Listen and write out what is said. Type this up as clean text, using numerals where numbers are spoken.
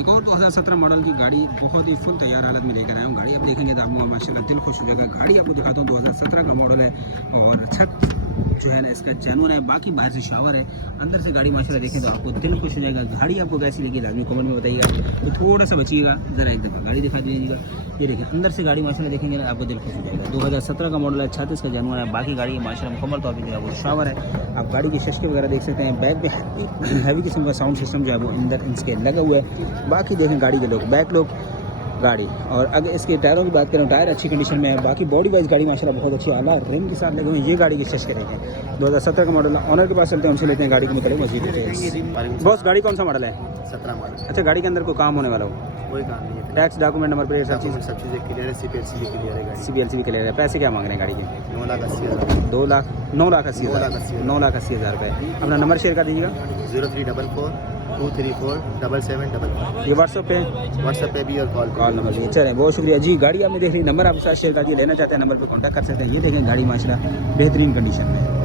एक और 2017 मॉडल की गाड़ी बहुत ही फुल तैयार हालत में लेकर आया हूँ। गाड़ी आप देखेंगे तो आपको माशाल्लाह दिल खुश हो जाएगा। गाड़ी आपको दिखाता हूँ 2017 का मॉडल है और छत जो है ना इसका जेन्युइन है, बाकी बाहर से शावर है, अंदर से गाड़ी माशाल्लाह देखें तो आपको दिल खुश हो जाएगा। गाड़ी आपको कैसी लगी लाजमी कमेंट में बताइएगा। तो थोड़ा सा बचिएगा, ज़रा एक दफ़ा गाड़ी दिखा दीजिएगा। ये देखिए अंदर से गाड़ी माशाल्लाह देखेंगे ना आपको दिल खुश हो जाएगा। 2017 का मॉडल है, छत इसका जेन्युइन है, बाकी गाड़ी माशाल्लाह मुकम्मल तौर पर वो शावर है। आप गाड़ी की शशके वगैरह देख सकते हैं। बैक पे हैवी किस्म का साउंड सिस्टम जो है वो अंदर इसके लगा हुआ है। बाकी देखें गाड़ी के लोग बैक लोग गाड़ी, और अगर इसके टायरों की बात करें टायर अच्छी कंडीशन में है। बाकी बॉडी वाइज गाड़ी माशाल्लाह बहुत अच्छी आला रिम के साथ लगे हुए हैं। ये गाड़ी की शश करेंगे 2017 का मॉडल। ऑनर के पास चलते हैं, उनसे लेते हैं गाड़ी के मुताबिक मजीद। बॉस गाड़ी कौन सा मॉडल है? 17 मॉडल। अच्छा, गाड़ी के अंदर कोई काम होने वाला हो? कोई काम नहीं है। टैक्स डॉक्यूमेंट नंबर प्लेट सब चीज़ क्लियर है। CPLC भी क्लियर है गाड़ी। CPLC भी क्लियर है। पैसे क्या मांग रहे हैं गाड़ी के? 9,80,000। 9,80,000 9,80,000 रुपये। अपना नंबर शेयर कर दीजिएगा। 0344 234 7755। ये व्हाट्सएप पे भी और कॉल नंबर दिए। चलें, बहुत शुक्रिया जी। गाड़ी आपने देख ली, नंबर आपके साथ शेयर कर दिया। लेना चाहते हैं नंबर पर कॉन्टैक्ट कर सकते हैं। ये देखें गाड़ी माशाल्लाह बेहतरीन कंडीशन में है।